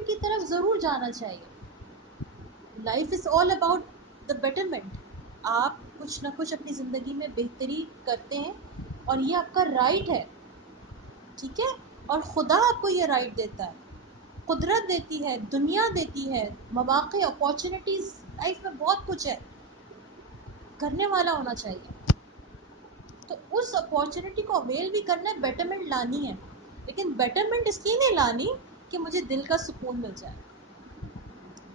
Betterment کی طرف ضرور جانا چاہیے. Life is all about the betterment. آپ کچھ نہ کچھ اپنی زندگی میں بہتری کرتے ہیں اور یہ آپ کا رائٹ ہے, ٹھیک ہے. اور خدا آپ کو یہ رائٹ دیتا ہے, قدرت دیتی ہے, دنیا دیتی ہے, مواقع, اپارچونیٹیز لائف میں بہت کچھ ہے, کرنے والا ہونا چاہیے. تو اس اپارچونیٹی کو اویل بھی کرنا ہے, بیٹرمنٹ لانی ہے. لیکن بیٹرمنٹ اس لیے نہیں لانی کہ مجھے دل کا سکون مل جائے.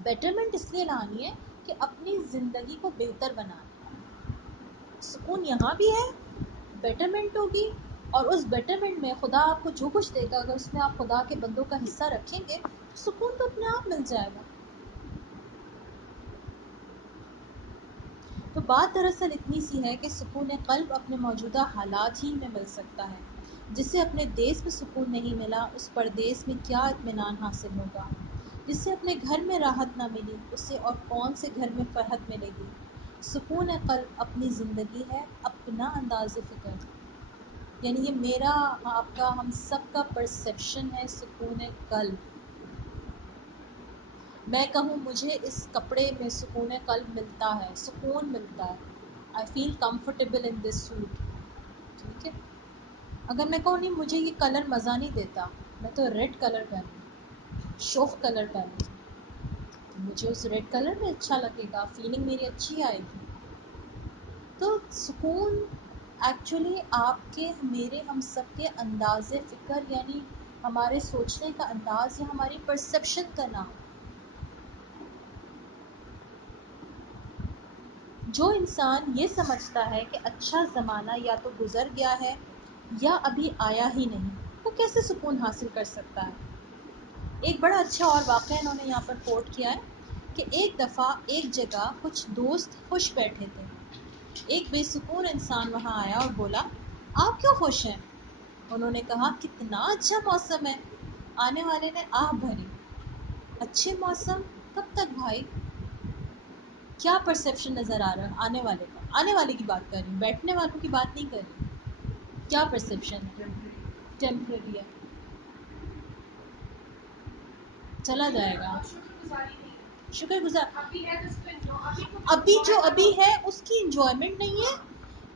بیٹرمنٹ اس لیے لانی ہے کہ اپنی زندگی کو بہتر بنانا. سکون یہاں بھی ہے, بیٹرمنٹ ہوگی, اور اس بیٹرمنٹ میں خدا آپ کو جو کچھ دے گا, اگر اس میں آپ خدا کے بندوں کا حصہ رکھیں گے تو سکون تو اپنے آپ مل جائے گا. تو بات دراصل اتنی سی ہے کہ سکون قلب اپنے موجودہ حالات ہی میں مل سکتا ہے. جسے اپنے دیس میں سکون نہیں ملا, اس پردیس میں کیا اطمینان حاصل ہوگا. جسے اپنے گھر میں راحت نہ ملی, اسے اور کون سے گھر میں فرحت ملے گی. سکون قلب اپنی زندگی ہے, اپنا انداز فکر. یعنی یہ میرا, آپ کا, ہم سب کا پرسیپشن ہے سکون قلب. میں کہوں مجھے اس کپڑے میں سکون قلب ملتا ہے, سکون ملتا ہے. آئی feel comfortable in this suit, ٹھیک ہے. اگر میں کہوں نہیں مجھے یہ کلر مزہ نہیں دیتا, میں تو ریڈ کلر پہنوں, شوخ کلر پہنوں, مجھے اس ریڈ کلر میں اچھا لگے گا, فیلنگ میری اچھی آئے گی. تو سکون ایکچولی آپ کے, میرے, ہم سب کے انداز فکر, یعنی ہمارے سوچنے کا انداز یا ہماری پرسیپشن کا نام. جو انسان یہ سمجھتا ہے کہ اچھا زمانہ یا تو گزر گیا ہے یا ابھی آیا ہی نہیں, وہ کیسے سکون حاصل کر سکتا ہے. ایک بڑا اچھا اور واقعہ انہوں نے یہاں پر کوٹ کیا ہے کہ ایک دفعہ ایک جگہ کچھ دوست خوش بیٹھے تھے. ایک بے سکون انسان وہاں آیا اور بولا, آپ کیوں خوش ہیں. انہوں نے کہا, کتنا اچھا موسم ہے. آنے والے نے آہ بھری, اچھے موسم کب تک بھائی. کیا پرسیپشن نظر آ رہا ہے آنے والے کا. آنے والے کی بات کر رہی ہوں, بیٹھنے والوں کی بات نہیں کر رہی. کیا پرسیپشن ہے. ٹیمپرری ہے, چلا جائے گا. شکر گزار, ابھی جو ابھی ہے اس کی انجوائمنٹ نہیں ہے,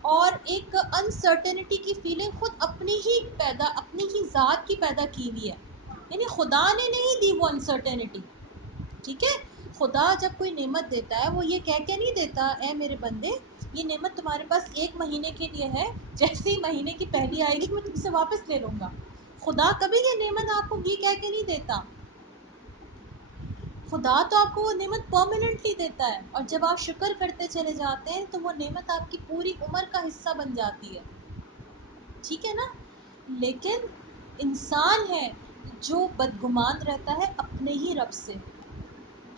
اور ایک انسرٹنٹی کی فیلنگ خود اپنی ہی پیدا, اپنی ہی ذات کی پیدا کی ہوئی ہے. یعنی خدا نے نہیں دی وہ انسرٹنٹی, ٹھیک ہے. خدا جب کوئی نعمت دیتا ہے وہ یہ کہہ کے نہیں دیتا, اے میرے بندے یہ نعمت تمہارے پاس 1 مہینے کے لیے ہے, جیسے ہی مہینے کی پہلی آئے گی میں تم سے واپس لے لوں گا. خدا کبھی یہ نعمت آپ کو یہ کہہ کے نہیں دیتا. خدا تو آپ کو وہ نعمت پرماننٹلی دیتا ہے, اور جب آپ شکر کرتے چلے جاتے ہیں تو وہ نعمت آپ کی پوری عمر کا حصہ بن جاتی ہے, ٹھیک ہے نا. لیکن انسان ہے جو بدگمان رہتا ہے اپنے ہی رب سے,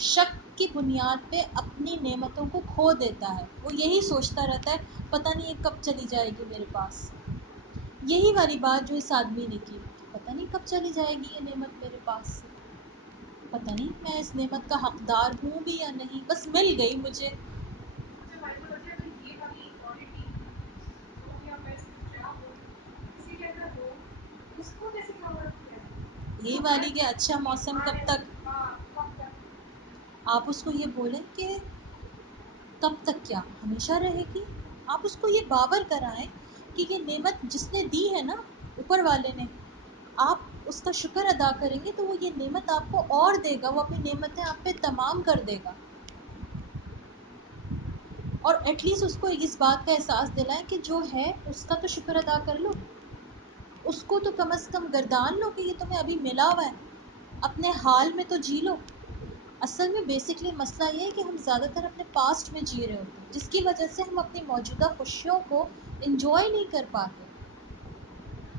شک کی بنیاد پہ اپنی نعمتوں کو کھو دیتا ہے. وہ یہی سوچتا رہتا ہے پتہ نہیں یہ کب چلی جائے گی میرے پاس. یہی والی بات جو اس آدمی نے کی, پتہ نہیں کب چلی جائے گی یہ نعمت میرے پاس سے, پتہ نہیں میں اس نعمت کا حقدار ہوں بھی یا نہیں, بس مل گئی مجھے. یہی والی کہ اچھا موسم کب تک, آپ اس کو یہ بولیں کہ کب تک, کیا ہمیشہ رہے گی. آپ اس کو یہ باور کرائیں کہ یہ نعمت جس نے دی ہے نا, اوپر والے نے, آپ اس کا شکر ادا کریں گے تو وہ یہ نعمت آپ کو اور دے گا, وہ اپنی نعمتیں آپ پہ تمام کر دے گا. اور ایٹ لیسٹ اس کو اس بات کا احساس دلائیں کہ جو ہے اس کا تو شکر ادا کر لو, اس کو تو کم از کم گردان لو کہ یہ تمہیں ابھی ملا ہوا ہے, اپنے حال میں تو جی لو. اصل میں بیسکلی مسئلہ یہ ہے کہ ہم زیادہ تر اپنے پاسٹ میں جی رہے ہوتے ہیں, جس کی وجہ سے ہم اپنی موجودہ خوشیوں کو انجوائے نہیں کر پاتے.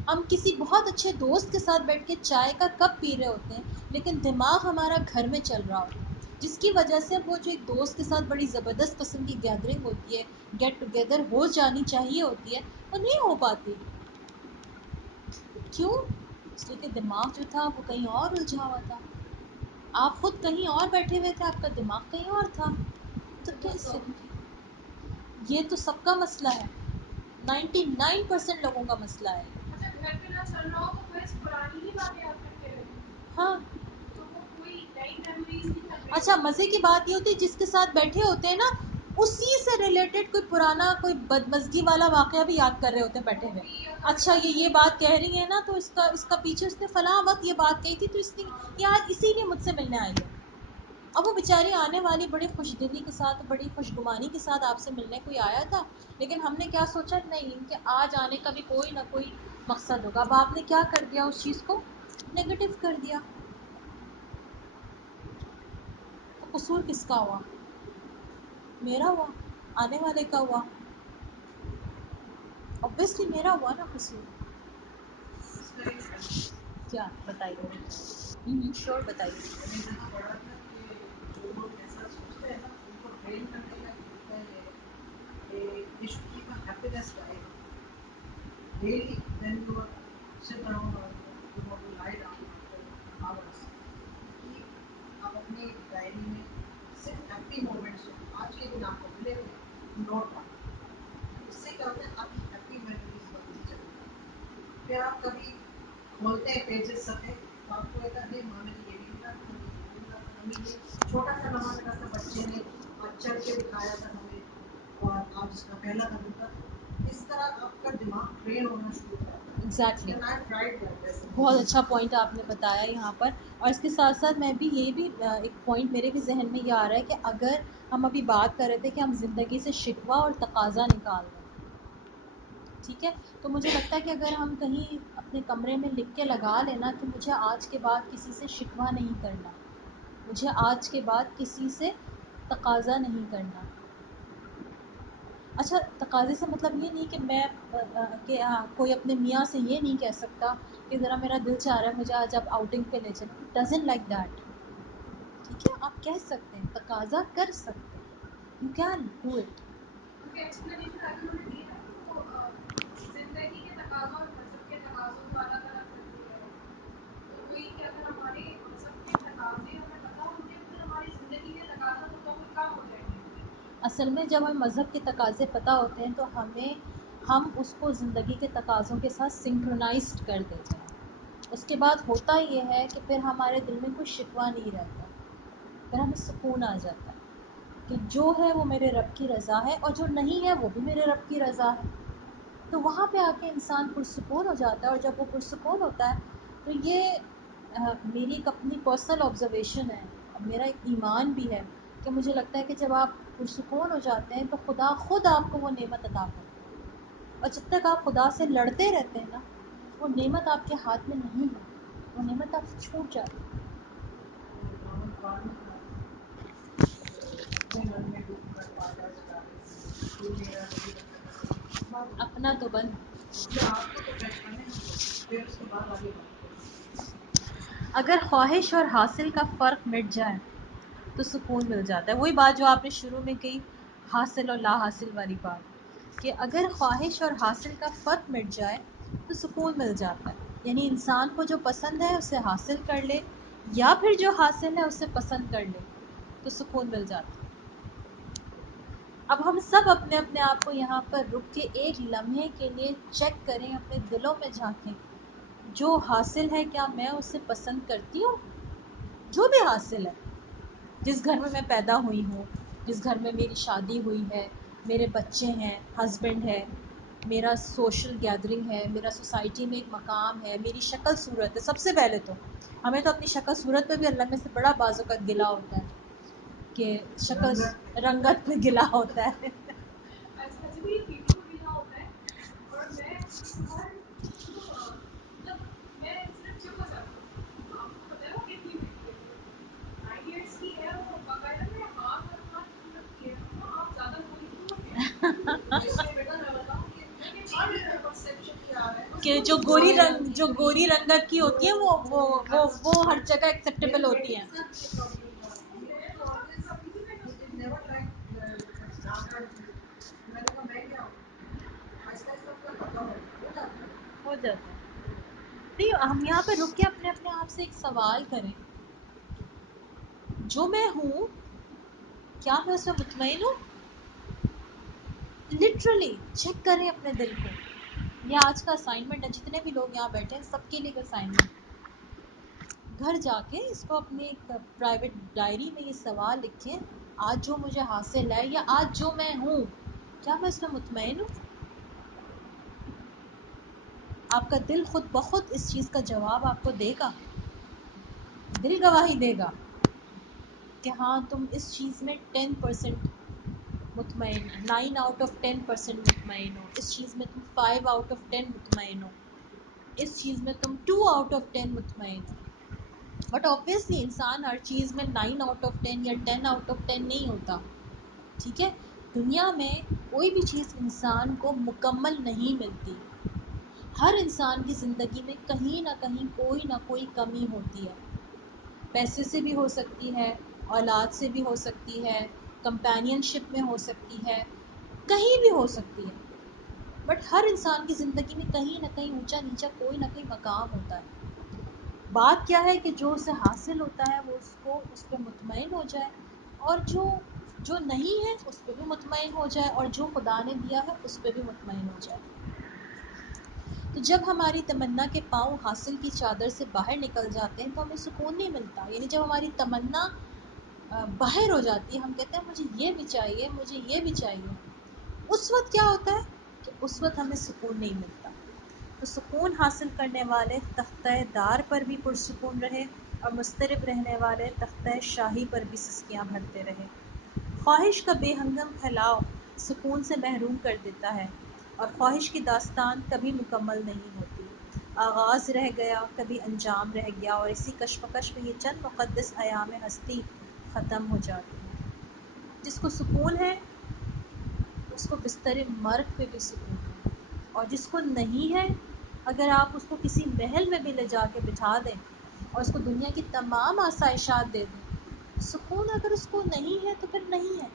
ہم کسی بہت اچھے دوست کے ساتھ بیٹھ کے چائے کا کپ پی رہے ہوتے ہیں, لیکن دماغ ہمارا گھر میں چل رہا ہوتا ہے, جس کی وجہ سے وہ جو ایک دوست کے ساتھ بڑی زبردست قسم کی گیدرنگ ہوتی ہے, گیٹ ٹوگیدر ہو جانی چاہیے ہوتی ہے, وہ نہیں ہو پاتی. کیوں؟ اس لیے کہ دماغ جو تھا وہ کہیں اور الجھا ہوا تھا. آپ خود کہیں اور بیٹھے ہوئے تھے, آپ کا دماغ کہیں اور تھا. تو کیسے؟ یہ تو سب کا مسئلہ ہے, 99% لوگوں کا مسئلہ ہے. ہاں, اچھا مزے کی بات یہ ہوتی ہے جس کے ساتھ بیٹھے ہوتے ہیں نا اسی سے ریلیٹڈ کوئی پرانا کوئی بدمزگی والا واقعہ بھی یاد کر رہے ہوتے ہیں بیٹھے ہوئے. اچھا یہ بات کہہ رہی ہے نا تو اس کا پیچھے اس نے فلاں وقت یہ بات کہی تھی تو اس نے یار اسی لیے مجھ سے ملنے آئی ہے. اب وہ بیچاری آنے والی بڑی خوش دلی کے ساتھ بڑی خوش گمانی کے ساتھ آپ سے ملنے کوئی آیا تھا, لیکن ہم نے کیا سوچا نہیں ان کے آج آنے کا بھی کوئی نہ کوئی مقصد ہوگا. اب آپ نے کیا کر دیا اس چیز کو نیگیٹو کر دیا. تو قصور کس کا ہوا؟ میرا ہوا, آنے والے کا ہوا, obviously میرا ہوا نا قصور. کیا بتائیے؟ شور بتائیے. ایگزیکٹلی, بہت اچھا پوائنٹ آپ نے بتایا یہاں پر. اور اس کے ساتھ ساتھ میں بھی یہ بھی ایک پوائنٹ میرے بھی ذہن میں یہ آ رہا ہے کہ اگر ہم ابھی بات کر رہے تھے کہ ہم زندگی سے شکوہ اور تقاضا نکال رہے ہیں, ٹھیک ہے, تو مجھے لگتا ہے کہ اگر ہم کہیں اپنے کمرے میں لکھ کے لگا لینا کہ مجھے آج کے بعد کسی سے شکوہ نہیں کرنا, مجھے آج کے بعد کسی سے تقاضا نہیں کرنا. اچھا تقاضے سے مطلب یہ نہیں کہ میں کہ کوئی اپنے میاں سے یہ نہیں کہہ سکتا کہ ذرا میرا دل چاہ رہا ہے مجھے آج آپ آؤٹنگ پہ لے چلیں. It doesn't like that. ٹھیک ہے, آپ کہہ سکتے ہیں, تقاضا کر سکتے ہیں, یو کین ڈو اٹ. اصل میں جب ہمیں مذہب کے تقاضے پتہ ہوتے ہیں تو ہم اس کو زندگی کے تقاضوں کے ساتھ سنکرونائزڈ کر دیتے ہیں. اس کے بعد ہوتا یہ ہے کہ پھر ہمارے دل میں کوئی شکوہ نہیں رہتا, پھر ہمیں سکون آ جاتا ہے کہ جو ہے وہ میرے رب کی رضا ہے اور جو نہیں ہے وہ بھی میرے رب کی رضا ہے. تو وہاں پہ آ کے انسان پرسکون ہو جاتا ہے, اور جب وہ پرسکون ہوتا ہے تو یہ میری ایک اپنی پرسنل آبزرویشن ہے, میرا ایک ایمان بھی ہے کہ مجھے لگتا ہے کہ جب آپ پرسکون ہو جاتے ہیں تو خدا خود آپ کو وہ نعمت عطا کرتا ہے. اور جب تک آپ خدا سے لڑتے رہتے ہیں نا وہ نعمت آپ کے ہاتھ میں نہیں ہے, وہ نعمت آپ سے چھوٹ جاتی ہے. اپنا تو بند. اگر خواہش اور حاصل کا فرق مٹ جائے تو سکون مل جاتا ہے. وہی بات جو آپ نے شروع میں کہی, حاصل اور لا حاصل والی بات, کہ اگر خواہش اور حاصل کا فرق مٹ جائے تو سکون مل جاتا ہے. یعنی انسان کو جو پسند ہے اسے حاصل کر لے, یا پھر جو حاصل ہے اسے پسند کر لے تو سکون مل جاتا ہے. اب ہم سب اپنے اپنے آپ کو یہاں پر رک کے ایک لمحے کے لیے چیک کریں, اپنے دلوں میں جھانکیں, جو حاصل ہے کیا میں اسے پسند کرتی ہوں؟ جو بھی حاصل ہے, جس گھر میں میں پیدا ہوئی ہوں, جس گھر میں میری شادی ہوئی ہے, میرے بچے ہیں, ہسبینڈ ہے, میرا سوشل گیدرنگ ہے, میرا سوسائٹی میں ایک مقام ہے, میری شکل صورت ہے. سب سے پہلے تو ہمیں تو اپنی شکل صورت پہ بھی اللہ میں سے بڑا بعض اوقات گلا ہوتا ہے کہ شکل رنگت پہ گلا ہوتا ہے. کہ جو گوری رنگت کی ہوتی ہیں وہ ہر جگہ ایکسیپٹیبل ہوتی ہیں. ہو جاتا ہے. نہیں, ہم یہاں پہ رک کے اپنے اپنے آپ سے ایک سوال کریں, جو میں ہوں کیا میں اس میں مطمئن ہوں؟ لٹرلی چیک کریں اپنے دل کو. یہ آج کا اسائنمنٹ ہے, جتنے بھی لوگ یہاں بیٹھے ہیں سب کے لیے ایک اسائنمنٹ. گھر جا کے اس کو اپنی ایک پرائیویٹ ڈائری میں یہ سوال لکھیں، آج جو مجھے حاصل ہے یا آج جو میں ہوں، کیا میں اس میں مطمئن ہوں؟ آپ کا دل خود بخود اس چیز کا جواب آپ کو دے گا، دل گواہی دے گا کہ ہاں تم اس چیز میں 10% مطمئن ہو، 9 آؤٹ آف 10% مطمئن ہو، اس چیز میں تم 5 آؤٹ آف 10 مطمئن ہو، اس چیز میں تم 2 آؤٹ آف 10 مطمئن ہو۔ بٹ آبویسلی انسان ہر چیز میں 9 آؤٹ آف 10 یا 10 آؤٹ آف 10 نہیں ہوتا، ٹھیک ہے؟ دنیا میں کوئی بھی چیز انسان کو مکمل نہیں ملتی، ہر انسان کی زندگی میں کہیں نہ کہیں کوئی نہ کوئی کمی ہوتی ہے، پیسے سے بھی ہو سکتی ہے، اولاد سے بھی ہو سکتی ہے، کمپینین شپ میں ہو سکتی ہے، کہیں بھی ہو سکتی ہے، بٹ ہر انسان کی زندگی میں کہیں نہ کہیں اونچا نیچا کوئی نہ کوئی مقام ہوتا ہے۔ بات کیا ہے کہ جو اسے حاصل ہوتا ہے وہ اس کو اس پہ مطمئن ہو جائے، اور جو نہیں ہے اس پہ بھی مطمئن ہو جائے، اور جو خدا نے دیا ہے اس پہ بھی مطمئن ہو جائے۔ تو جب ہماری تمنا کے پاؤں حاصل کی چادر سے باہر نکل جاتے ہیں تو ہمیں سکون نہیں ملتا، یعنی جب ہماری تمنا باہر ہو جاتی ہے، ہم کہتے ہیں مجھے یہ بھی چاہیے، مجھے یہ بھی چاہیے، اس وقت کیا ہوتا ہے کہ اس وقت ہمیں سکون نہیں ملتا۔ تو سکون حاصل کرنے والے تختہ دار پر بھی پرسکون رہے، اور مضطرب رہنے والے تختہ شاہی پر بھی سسکیاں بھرتے رہے۔ خواہش کا بے ہنگم پھیلاؤ سکون سے محروم کر دیتا ہے، اور خواہش کی داستان کبھی مکمل نہیں ہوتی، آغاز رہ گیا کبھی انجام رہ گیا، اور اسی کشمکش میں یہ چند مقدس ایام ہستی ختم ہو جاتی ہیں۔ جس کو سکون ہے اس کو بستر مرگ پہ بھی سکون ہے، اور جس کو نہیں ہے اگر آپ اس کو کسی محل میں بھی لے جا کے بٹھا دیں اور اس کو دنیا کی تمام آسائشات دے دیں، سکون اگر اس کو نہیں ہے تو پھر نہیں ہے۔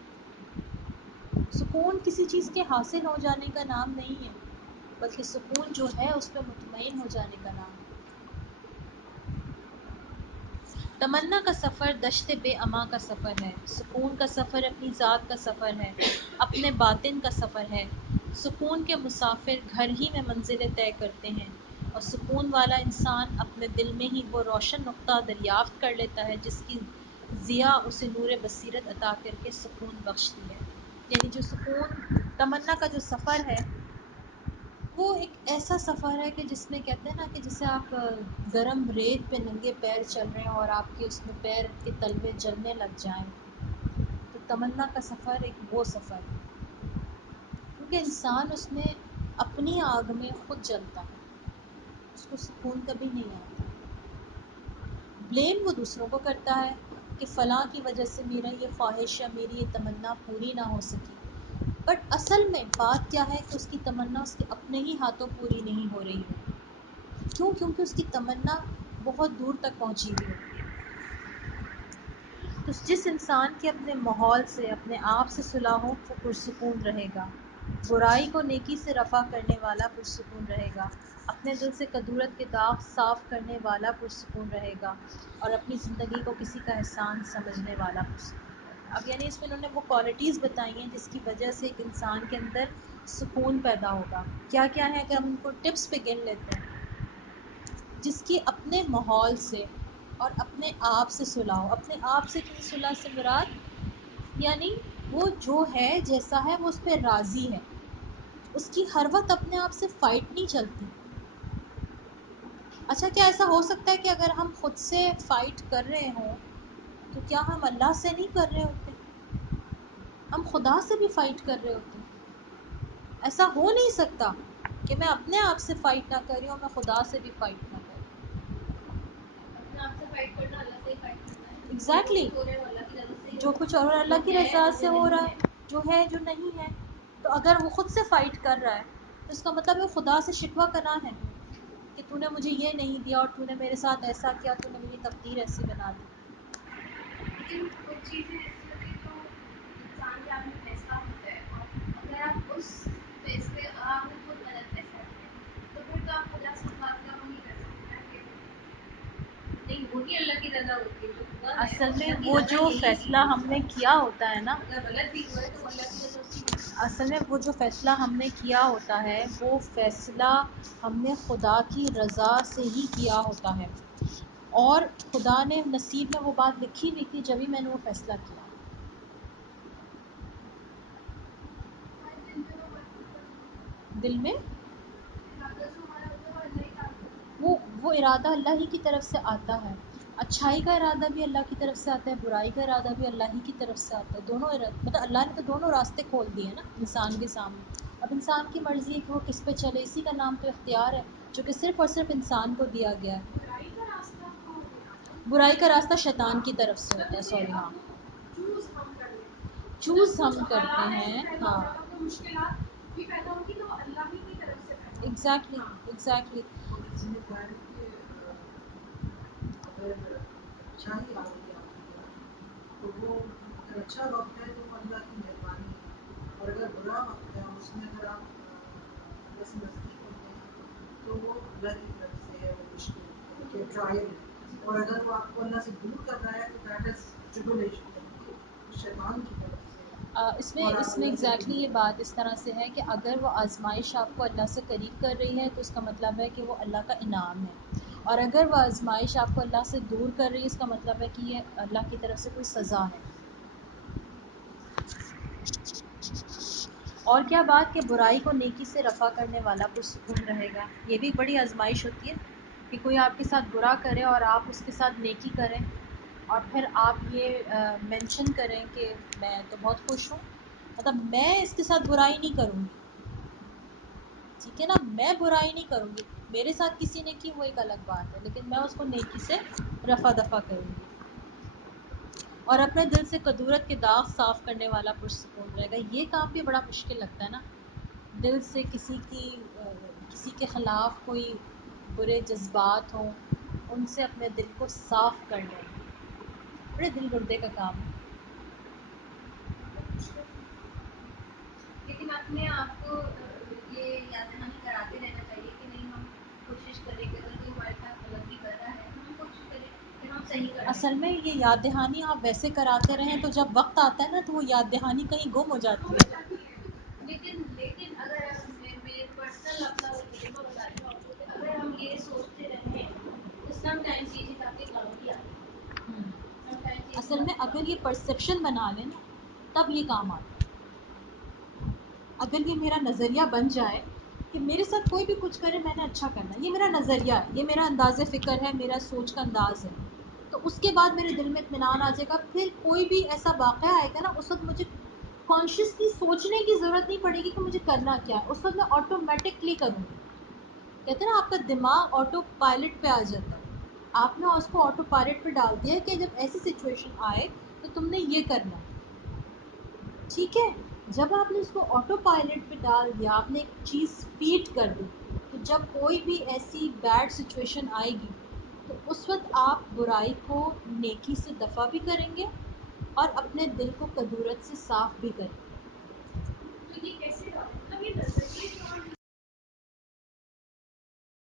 سکون کسی چیز کے حاصل ہو جانے کا نام نہیں ہے، بلکہ سکون جو ہے اس پہ مطمئن ہو جانے کا نام ہے۔ تمنا کا سفر دشت بے اما کا سفر ہے، سکون کا سفر اپنی ذات کا سفر ہے، اپنے باطن کا سفر ہے۔ سکون کے مسافر گھر ہی میں منزلیں طے کرتے ہیں، اور سکون والا انسان اپنے دل میں ہی وہ روشن نقطہ دریافت کر لیتا ہے جس کی ضیا اسے نور بصیرت عطا کر کے سکون بخشتی ہے۔ یعنی جو سکون تمنا کا جو سفر ہے وہ ایک ایسا سفر ہے کہ جس میں کہتے ہیں نا کہ جسے آپ گرم ریت پہ ننگے پیر چل رہے ہیں اور آپ کے اس میں پیر کے تلوے جلنے لگ جائیں، تو تمنا کا سفر ایک وہ سفر ہے، کیونکہ انسان اس میں اپنی آگ میں خود جلتا ہے، اس کو سکون کبھی نہیں آتا۔ بلیم وہ دوسروں کو کرتا ہے کہ فلاں کی وجہ سے میرا یہ خواہش یا میری یہ تمنا پوری نہ ہو سکی، بٹ اصل میں بات کیا ہے کہ اس کی تمنا اس کے اپنے ہی ہاتھوں پوری نہیں ہو رہی ہوتی۔ کیوں؟ کیونکہ اس کی تمنا بہت دور تک پہنچی ہوئی ہوتی ہے۔ تو جس انسان کے اپنے ماحول سے اپنے آپ سے صلح ہو وہ پرسکون رہے گا، برائی کو نیکی سے رفع کرنے والا پرسکون رہے گا، اپنے دل سے کدورت کے داغ صاف کرنے والا پرسکون رہے گا، اور اپنی زندگی کو کسی کا احسان سمجھنے والا پرسکون رہے گا۔ اب یعنی اس میں انہوں نے وہ کوالٹیز بتائی ہیں جس کی وجہ سے ایک انسان کے اندر سکون پیدا ہوگا۔ کیا کیا ہے؟ اگر ہم ان کو ٹپس پہ گن لیتے ہیں، جس کی اپنے ماحول سے اور اپنے آپ سے صلح ہو۔ اپنے آپ سے کی صلح سے مراد یعنی وہ جو ہے جیسا ہے وہ اس پہ راضی ہے، اس کی ہر وقت اپنے آپ سے فائٹ نہیں چلتی۔ اچھا کیا ایسا ہو سکتا ہے کہ اگر ہم خود سے فائٹ کر رہے ہوں تو کیا ہم اللہ سے نہیں کر رہے ہوتے؟ ہم خدا سے بھی فائٹ کر رہے ہوتے۔ ایسا ہو نہیں سکتا کہ میں اپنے آپ سے فائٹ نہ کر رہی ہوں، میں خدا سے بھی فائٹ نہ کر رہی ہوں۔ اپنے آپ سے فائٹ کرنا اللہ سے ہی فائٹ کرنا ہے۔ ایگزیکٹلی، جو کچھ اور اللہ کی رضا سے ہو رہا ہے، جو ہے جو نہیں ہے، تو اگر وہ خود سے فائٹ کر رہا ہے تو اس کا مطلب ہے خدا سے شکوہ کرنا ہے کہ تو نے مجھے یہ نہیں دیا، اور تو نے میرے ساتھ ایسا کیا، تو نے میری تقدیر ایسی بنا دی۔ لیکن کچھ چیزیں ایسی ہوتی ہیں جو انسان کے آپ میں فیصلہ ہوتا ہے، اور اگر آپ اس فیصلے آپ نے خود غلط فیصلہ کیا تو پھر تو آپ خدا سے اس بات کا وہ نہیں کر سکتے نا کہ نہیں، وہی اللہ کی رضا ہوتی ہے جو خدا ہے۔ اصل میں وہ جو فیصلہ ہم نے کیا ہوتا ہے نا، اگر غلط بھی ہوا ہے تو اللہ کی رضا اس کی ہوتی ہے۔ اصل میں وہ جو فیصلہ ہم نے کیا ہوتا ہے وہ فیصلہ ہم نے خدا کی رضا سے ہی کیا ہوتا ہے۔ اور خدا نے نصیب میں وہ بات لکھی ہوئی تھی جبھی میں نے وہ فیصلہ کیا. دل میں وہ ارادہ اللہ ہی کی طرف سے آتا ہے. اچھائی کا ارادہ بھی اللہ کی طرف سے آتا ہے, برائی کا ارادہ بھی اللہ ہی کی طرف سے آتا ہے. دونوں مطلب اللہ نے تو دونوں راستے کھول دیے نا انسان کے سامنے. اب انسان کی مرضی ہے کہ وہ کس پہ چلے, اسی کا نام تو اختیار ہے جو کہ صرف اور صرف انسان کو دیا گیا ہے. برائی کا راستہ شیطان کی طرف سے ہوتا ہے. سوری, ہاں, چوز ہم کرتے ہیں. ہاں, ایگزیکٹلی ایگزیکٹلی. کسی نے کہا ہے کہ اگر اچھا ہی آ رہی ہے آپ کی طرف تو وہ اگر اچھا وقت ہے تو وہ اللہ کی مہربانی ہے, اور اگر برا وقت ہے اور اس میں اگر آپ اللہ سے نزدیک ہوتے ہیں تو وہ اللہ کی طرف سے ہے, وہ مشکل کہ ٹرائل ہے. اور اگر وہ آپ کو اللہ سے دور کر رہا ہے تو دیٹ از ٹریبولیشن, شیطان کی طرف سے ہے. اور آپ اس میں اللہ سے ایگزیکٹلی دور یہ ہیں. بات اس طرح سے ہے کہ اگر وہ آزمائش آپ کو اللہ سے قریب کر رہی ہے تو اس کا مطلب ہے کہ وہ اللہ کا انعام ہے, اور اگر وہ آزمائش آپ کو اللہ سے دور کر رہی ہے اس کا مطلب ہے کہ یہ اللہ کی طرف سے کوئی سزا ہے. اور کیا بات کہ برائی کو نیکی سے رفع کرنے والا پرسکون رہے گا. یہ بھی بڑی آزمائش ہوتی ہے کہ کوئی آپ کے ساتھ برا کرے اور آپ اس کے ساتھ نیکی کریں, اور پھر آپ یہ مینشن کریں کہ میں تو بہت خوش ہوں, مطلب میں اس کے ساتھ برائی نہیں کروں گی, ٹھیک ہے نا, میں برائی نہیں کروں گی, میرے ساتھ کسی نے کی وہ ایک الگ بات ہے, لیکن میں اس کو نیکی سے رفع دفع کروں گی. اور اپنے دل سے کدورت کے داغ صاف کرنے والا پرسکون رہے گا. یہ کام بھی بڑا مشکل لگتا ہے نا, دل سے کسی کے خلاف کوئی برے جذبات ہوں, ان سے اپنے دل کو صاف کر لیں, بڑے دل گردے کا کام ہے. لیکن اپنے آپ کو یہ یاد دہانی کراتے رہنا چاہیے کہ نہیں, ہم کوشش کریں کہ اگر کوئی ہمارے ساتھ غلطی کر رہا ہے تو ہم کوشش کریں کہ ہم صحیح کر اصل دیں. میں یہ یاد دہانی آپ ویسے کراتے رہیں تو جب وقت آتا ہے نا تو وہ یاد دہانی کہیں گم ہو جاتی ہے. لیکن اگر میں پرسنل اپنا تجربہ بتا رہی ہوں آپ کو, کہ اگر ہم یہ سوچتے رہیں تو سم ٹائمز یہ چیز آپ کے کام بھی آتی ہے. سم ٹائمز یہ چیز اصل میں آپ کے کام اگر یہ بھی آتی پرسیپشن بنا لیں نا تب یہ کام آتا ہے. اگر یہ میرا نظریہ بن جائے کہ میرے ساتھ کوئی بھی کچھ کرے میں نے اچھا کرنا ہے, یہ میرا نظریہ ہے, یہ میرا انداز فکر ہے, میرا سوچ کا انداز ہے, تو اس کے بعد میرے دل میں اطمینان آ جائے گا. پھر کوئی بھی ایسا واقعہ آئے گا نا, اس وقت مجھے کانشیسلی سوچنے کی ضرورت نہیں پڑے گی کہ مجھے کرنا کیا ہے, اس وقت میں آٹومیٹکلی کروں گی. کہتے ہیں نا آپ کا دماغ آٹو پائلٹ پہ آ جاتا ہے, آپ نے اس کو آٹو پائلٹ پہ ڈال دیا کہ جب ایسی سچویشن آئے تو تم نے یہ کرنا ہے, ٹھیک ہے. جب آپ نے اس کو آٹو پائلٹ پہ ڈال دیا, آپ نے ایک چیز فیڈ کر دی, تو جب کوئی بھی ایسی بیڈ سچویشن آئے گی تو اس وقت آپ برائی کو نیکی سے دفع بھی کریں گے اور اپنے دل کو کدورت سے صاف بھی کریں گے. ہے. تو یہ کیسے مطلب یہ نظریے جو ہم